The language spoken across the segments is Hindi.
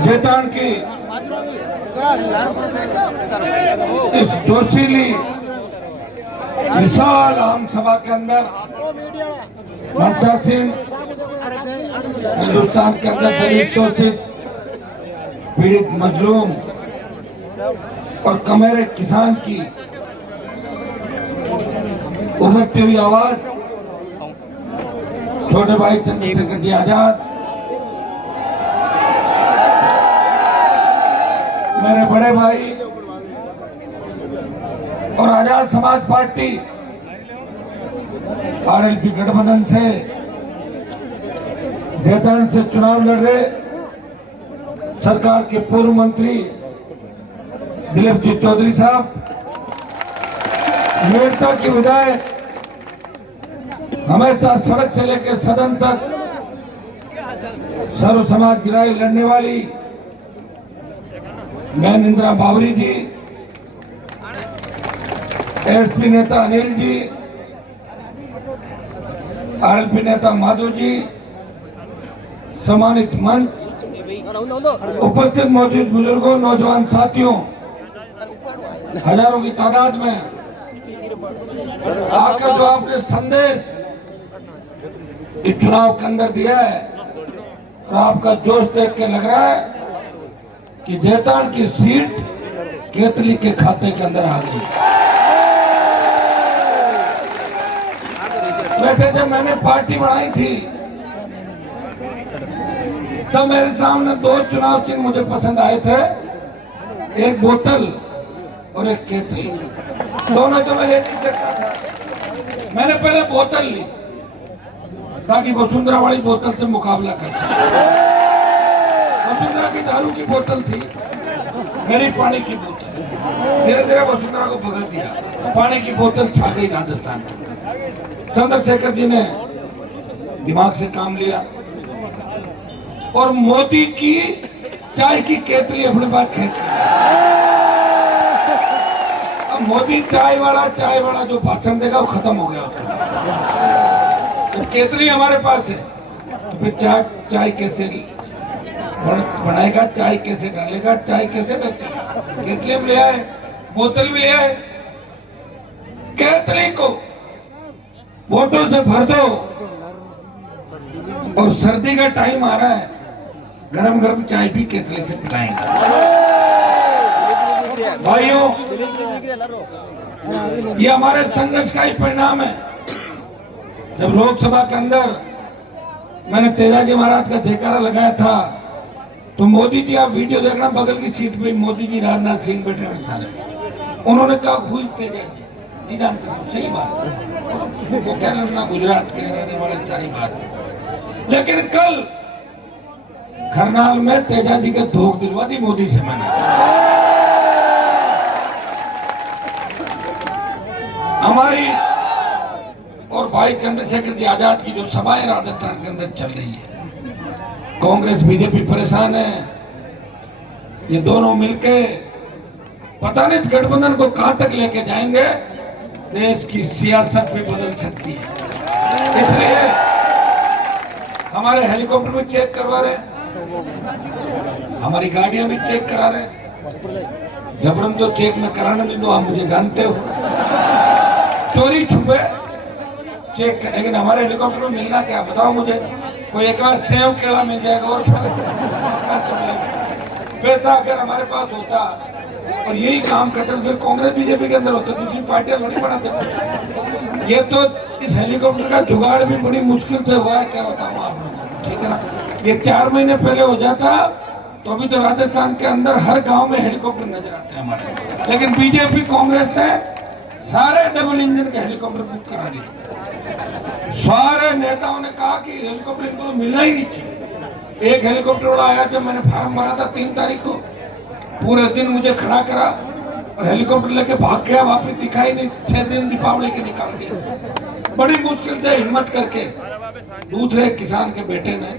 जेतान की इस जोशीली विशाल आम सभा के अंदर मनसा सिंह हिंदुस्तान के अंदर दलित शोषित पीड़ित मजलूम और कमेरे किसान की उमड़ती हुई आवाज छोटे भाई चंद्रशेखर जी आजाद, मेरे बड़े भाई और आजाद समाज पार्टी आरएलपी गठबंधन से जैतान से चुनाव लड़ रहे सरकार के पूर्व मंत्री दिलीप जी चौधरी साहब, मेड़ता की विधायक, हमेशा सड़क से लेकर सदन तक सर्व समाज की लड़ाई लड़ने वाली बहन इंदिरा बावरी जी, एसपी नेता अनिल जी, आरएलपी नेता माधु जी, सम्मानित मंच, उपस्थित मौजूद बुजुर्गों, नौजवान साथियों, हजारों की तादाद में आकर जो आपने संदेश इस चुनाव के अंदर दिया है और आपका जोश देख के लग रहा है कि जैतान की सीट केतली के खाते के अंदर आ गई। वैसे जब मैंने पार्टी बनाई थी तब मेरे सामने दो चुनाव चिन्ह मुझे पसंद आए थे, एक बोतल और एक केतली। दोनों तो मैं ले नहीं सकता था। मैंने पहले बोतल ली ताकि वसुंधरा वाली बोतल से मुकाबला कर सके। वसुंधरा की दारू की बोतल थी, मेरी पानी की बोतल। धीरे धीरे वसुंधरा को भगा दिया, पानी की बोतल छा गई राजस्थान में। चंद्रशेखर जी ने दिमाग से काम लिया और मोदी की चाय की केतली अपने पास खींच लिया। अब मोदी चाय वाला जो भाषण देगा वो खत्म हो गया उसका। तो केतली हमारे पास है तो फिर चाय कैसे बनाएगा, चाय कैसे डालेगा, चाय कैसे बेचेगा? केतली में ले आए, बोतल भी ले आए। केतली को वोटों से भर दो और सर्दी का टाइम आ रहा है, गरम गरम चाय भी केतली से पिलाएंगे। भाइयों, ये हमारे संघर्ष का ही परिणाम है। जब लोकसभा के अंदर मैंने तेजाजी महाराज का जयकारा लगाया था तो मोदी जी, आप वीडियो देखना, बगल की सीट पे मोदी जी, राजनाथ सिंह बैठे हुए सारे। उन्होंने कहा खुश तेजाजी, नहीं जानते, सही बात, वो कह रहे ना गुजरात के रहने वाले, सारी बात। लेकिन कल करनाल में तेजाजी के धोख दिलवा दी मोदी से मैंने। हमारी और भाई चंद्रशेखर जी आजाद की जो सभाएं राजस्थान के अंदर चल रही है, कांग्रेस बीजेपी परेशान है। ये दोनों मिलके पता नहीं गठबंधन को कहां तक लेके जाएंगे, देश की सियासत भी बदल सकती है। इसलिए हमारे हेलीकॉप्टर भी चेक करवा रहे, हमारी गाड़ियां भी चेक करा रहे। जबरन तो चेक में कराने नहीं दो, आप मुझे जानते हो, चोरी छुपे चेक। लेकिन हमारे हेलीकॉप्टर में मिलना क्या, बताओ मुझे? कोई एक बार सेव केला मिल जाएगा और पैसा अगर हमारे पास होता और यही काम करते तो फिर कांग्रेस बीजेपी के अंदर होता, दूसरी पार्टियां थोड़ी बनाते। ये तो इस हेलीकॉप्टर का जुगाड़ भी बड़ी मुश्किल से हुआ है, क्या बताऊं आप लोगों, ठीक है ना। ये 4 महीने पहले हो जाता तो अभी तो राजस्थान के अंदर हर गांव में हेलीकॉप्टर नजर आते हैं हमारे। लेकिन बीजेपी कांग्रेस ने सारे डबल इंजन के हेलीकॉप्टर बुक करा दिए। सारे नेताओं ने कहा कि हेलीकॉप्टर इनको तो मिलना ही नहीं चाहिए। एक हेलीकॉप्टर वाला आया, जब मैंने फॉर्म भरा था 3 तारीख को, पूरे दिन मुझे खड़ा करा और हेलीकॉप्टर लेके भाग गया, वापस दिखाई नहीं। 6 दिन दीपावली के निकाल दिए, बड़ी मुश्किल से हिम्मत करके दूसरे किसान के बेटे ने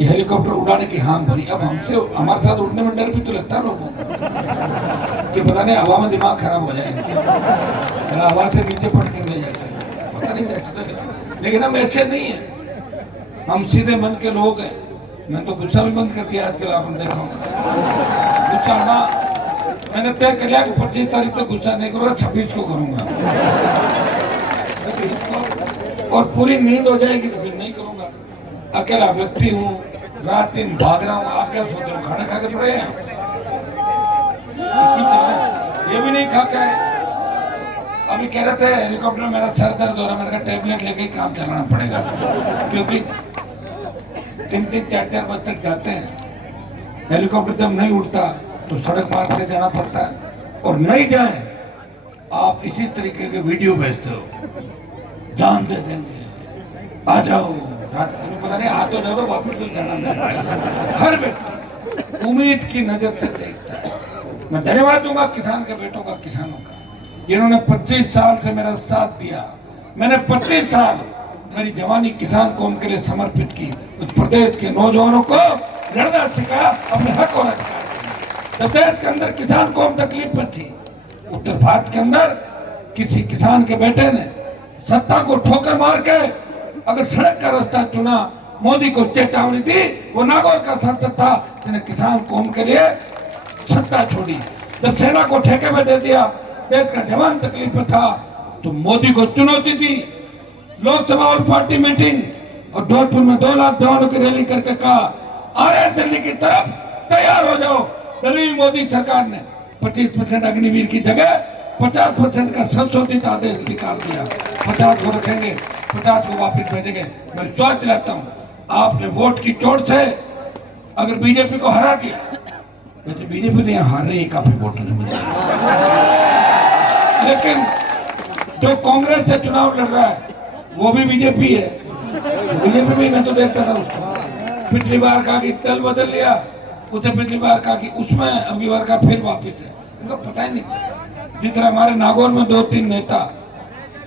ये हेलीकॉप्टर उड़ाने की हाँ भरी। अब हमसे, हमारे साथ उड़ने में डर भी तो लगता है लोगों को कि पता नहीं हवा में दिमाग खराब हो जाएगा, हवा से नीचे पट के ले जाएगा, पता नहीं। लेकिन हम ऐसे नहीं है, हम सीधे मन के लोग हैं। मैं तो गुस्सा भी बंद कर दिया आजकल, आपने देखा होगा। गुस्सा आना मैंने तय कर लिया कि 25 तारीख तक गुस्सा नहीं करूंगा, 26 को करूंगा। और पूरी नींद हो जाएगी तो फिर नहीं करूंगा। अकेला व्यक्ति हूँ, रात दिन भाग रहा हूँ। आप क्या सोच रहे हो, खाना खा कर जुड़े हैं? ये भी नहीं खा के आए। अभी कह रहे थे हेलीकॉप्टर में मेरा सर दर्द हो रहा है, मैंने कहा टैबलेट लेके काम चलाना पड़ेगा, क्योंकि 3-3, 4-4 बजे तक जाते हैं। हेलीकॉप्टर जब नहीं उड़ता तो सड़क पार से जाना पड़ता है, और नहीं जाए आप इसी तरीके के वीडियो भेजते हो, जान दे देंगे, आ जाओ, तुम्हें पता नहीं, आ तो जाओ तो वापस तो जाना नहीं। हर व्यक्ति उम्मीद की नजर से देखता है। मैं धन्यवाद दूंगा किसान के बेटों का, किसानों का, जिन्होंने 25 साल से मेरा साथ दिया। मैंने 25 साल मेरी जवानी किसान कौम के लिए समर्पित की। उस प्रदेश के नौजवानों को लड़ना सिखाया, अपने हक और अधिकार। जब देश के अंदर किसान कौम तकलीफ में थी, उत्तर भारत के अंदर किसी किसान के बेटे ने सत्ता को ठोकर मार के अगर सड़क का रास्ता चुना, मोदी को चेतावनी दी। वो नागौर का सांसद था जिन्हें किसान कौम के लिए सत्ता छोड़ी। जब सेना को ठेके में दे दिया, देश का जवान तकलीफ में था, तो मोदी को चुनौती दी। लोकसभा और पार्टी मीटिंग और जोधपुर में 2 लाख जवानों की रैली करके कहा, आ रहे दिल्ली की तरफ, तैयार हो जाओ। दिल्ली मोदी सरकार ने 25% अग्निवीर की जगह 50% का संशोधित आदेश निकाल दिया। 50 को रखेंगे, 50 को वापस भेजेंगे। मैं सोच दिलाता हूँ, आपने वोट की चोट से अगर बीजेपी को हरा दिया, वैसे बीजेपी तो यहाँ हार रही है काफी वोटों से मुझे, लेकिन जो कांग्रेस से चुनाव लड़ रहा है वो भी बीजेपी है। बीजेपी में मैं तो देखता था उसको, पिछली बार कहा कि दल बदल लिया, उसे पिछली बार कहा कि उसमें, अब की बार का फिर वापिस है। उनको पता ही नहीं। जिस तरह हमारे नागौर में 2-3 नेता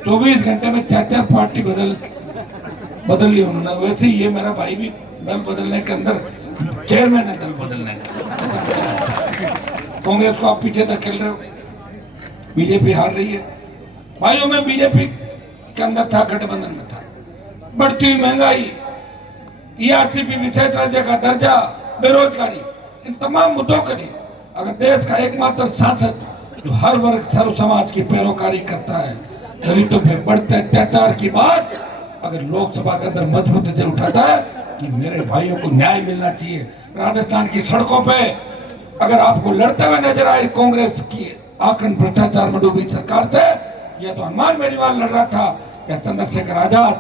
24 घंटे में 4-4 पार्टी बदल ली उन्होंने, वैसे ही ये मेरा भाई भी दल बदलने के अंदर चेयरमैन है, दल बदलने का। कांग्रेस को आप पीछे धकेल रहे हो, बीजेपी हार रही है। भाइयों, मैं बीजेपी के अंदर था, गठबंधन में था। बढ़ती हुई महंगाई, ईआरसीपी विशेष राज्य का दर्जा, बेरोजगारी, इन तमाम मुद्दों के लिए अगर देश का एकमात्र सांसद जो हर वर्ग सर्व समाज की पैरोकारी करता है, दलितों पे बढ़ते अत्याचार की बात अगर लोकसभा के अंदर मजबूती से उठाता है कि मेरे भाइयों को न्याय मिलना चाहिए। राजस्थान की सड़कों पे अगर आपको लड़ते हुए नजर आए कांग्रेस की आखंड भ्रष्टाचार में डूबी सरकार से, या तो हनुमान बेनीवाल लड़ रहा था, या चंद्रशेखर आजाद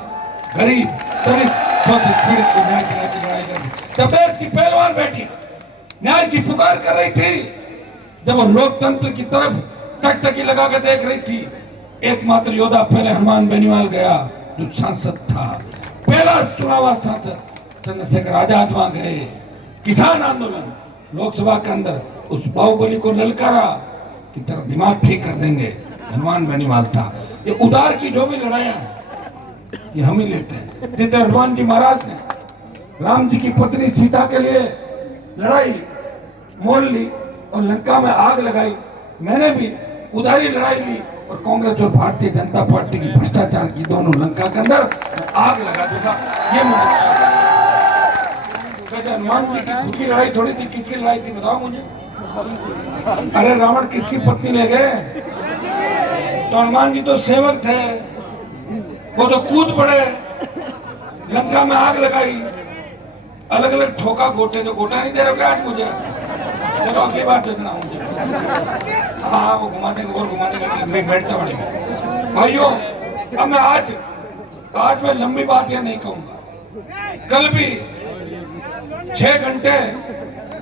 गरीब दलित शोषित पीड़ित को न्याय दिलाने की लड़ाई कर रही। जब देश की पहलवान बेटी न्याय की पुकार कर रही थी, जब वो लोकतंत्र की तरफ टकटकी लगा के देख रही थी, एकमात्र योद्धा पहले हनुमान बेनीवाल गया जो सांसद था, पहला चुनाव सांसद चंद्रशेखर आजाद वहां गए। किसान आंदोलन लोकसभा के अंदर उस बाहुबली को ललकारा कि तेरा दिमाग ठीक कर देंगे, हनुमान बेनीवाल था। ये उदार की जो भी लड़ाइयां हैं ये हम ही लेते हैं। जिस तरह हनुमान जी महाराज ने राम जी की पत्नी सीता के लिए लड़ाई मोल ली और लंका में आग लगाई, मैंने भी उदारी लड़ाई ली और कांग्रेस और भारतीय जनता पार्टी की भ्रष्टाचार की दोनों लंका के अंदर आग लगा दूंगा। ये मुझे हनुमान जी की खुद की लड़ाई थोड़ी थी, किसकी लड़ाई थी बताओ मुझे? अरे रावण किसकी पत्नी ले गए? तो हनुमान जी तो सेवक थे, वो तो कूद पड़े, लंका में आग लगाई, अलग अलग ठोका गोटे। जो गोटा नहीं दे रहे आज मुझे, चलो अगली बार देखना मुझे। हाँ, वो घुमा देंगे और घुमा देंगे, मैं बैठता पड़ेगा। भाइयों, अब मैं आज मैं लंबी बात यह नहीं कहूंगा। कल भी 6 घंटे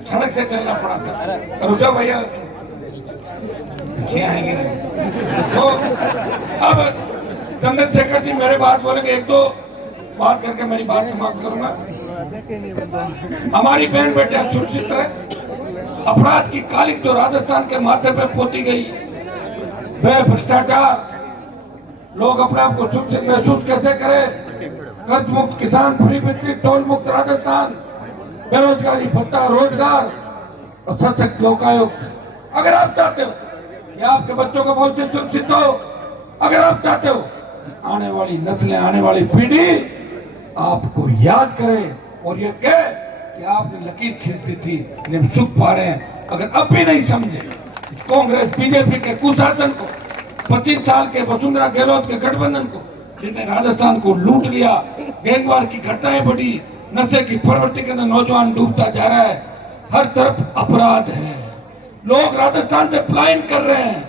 सड़क से चलना पड़ा था। रुको भैया, आएंगे तो अब चंद्रशेखर जी मेरे बात बोलेंगे, 1-2 बात करके मेरी बात समाप्त करूंगा। हमारी बहन बेटे सुरक्षित रहे। अपराध की कालिक जो राजस्थान के माथे पे पोती गई, वे भ्रष्टाचार, लोग अपने आप को सुरक्षित महसूस कैसे करें? कर्ज मुक्त किसान, फ्री बिजली, टोल मुक्त राजस्थान, बेरोजगारी भत्ता, रोजगार और सशक्त लोकायुक्त। अगर आप चाहते हो कि आपके बच्चों का भविष्य सुरक्षित हो, अगर आप चाहते हो आने वाली नस्लें, आने वाली पीढ़ी आपको याद करे और ये कहे कि आपने लकीर खींच दी थी, जब सुख पा रहे हैं। अगर अब भी नहीं समझे कांग्रेस बीजेपी के कुशासन को, 25 साल के वसुंधरा गहलोत के गठबंधन को, जिसने राजस्थान को लूट लिया, गैंगवार की घटनाएं बढ़ी, नशे की प्रवृत्ति के अंदर नौजवान डूबता जा रहा है, हर तरफ अपराध है, लोग राजस्थान से पलायन कर रहे हैं,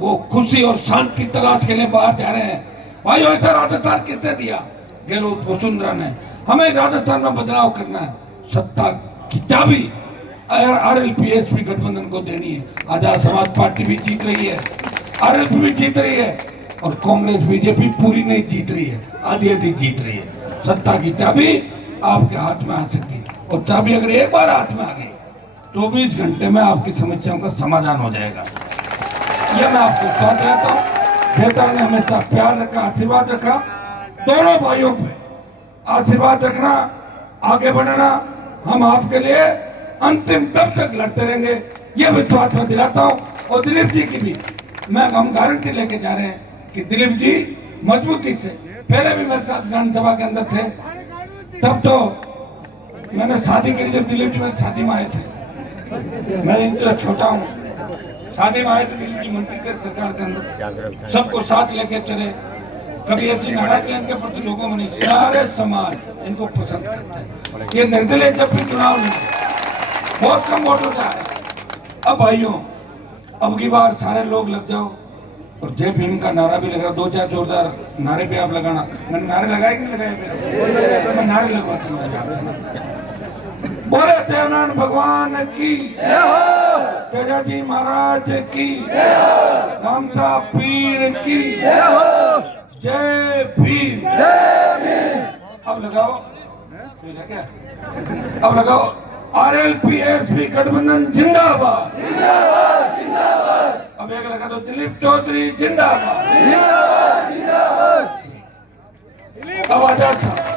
वो खुशी और शांति तलाश के लिए बाहर जा रहे हैं। भाइयों, ऐसा राजस्थान किसने दिया? गहलोत वसुंधरा ने। हमें राजस्थान में बदलाव करना है, सत्ता की चाबी आरएलपी-एसपी गठबंधन को देनी है। आजाद समाज पार्टी भी जीत रही है, आरएलपी भी जीत रही है, और कांग्रेस बीजेपी पूरी नहीं जीत रही है, आधी आधी जीत रही है। सत्ता की चाबी आपके हाथ में आ सकती है, और चाबी अगर एक बार हाथ में आ गई, 24 घंटे में आपकी समस्याओं का समाधान हो जाएगा। यह मैं आपको साथ रहता हूँ। नेता ने हमेशा प्यार रखा, आशीर्वाद रखा, दोनों भाइयों पे आशीर्वाद रखना, आगे बढ़ना। हम आपके लिए अंतिम दम तक लड़ते रहेंगे, यह विश्वास मैं दिलाता हूँ। और दिलीप जी की भी हम गारंटी लेके जा रहे हैं कि दिलीप जी मजबूती से, पहले भी मेरे साथ विधानसभा के अंदर थे, तब तो मैंने शादी के लिए, जब दिलीप जी मेरी शादी में आए थे, मैं इनसे छोटा हूँ, शादी में आए थे दिलीप जी मंत्री थे सरकार के अंदर, सबको साथ लेके चले। कभी ऐसी नाराजगी इनके प्रति लोगों में नहीं, सारे समाज इनको पसंद करता है। ये निर्दलीय जब भी चुनाव नहीं, बहुत कम वोट होता है। अब भाइयों, अब की बार सारे लोग लग जाओ, और जय भीम का नारा भी लग रहा, 2-4 जोरदार नारे पे आप लगाना। मैंने नारे लगाए कि नहीं लगाए? मैं नारे लगवाता हूँ। बोले देवनारायण भगवान की, तेजा जी महाराज की, रामसा पीर की, जय भीम। अब लगाओ, अब लगाओ, आरएलपी-एसपी गठबंधन जिंदाबाद। अब एक लगा दो, दिलीप चौधरी जिंदाबाद। अब आजाद साहब।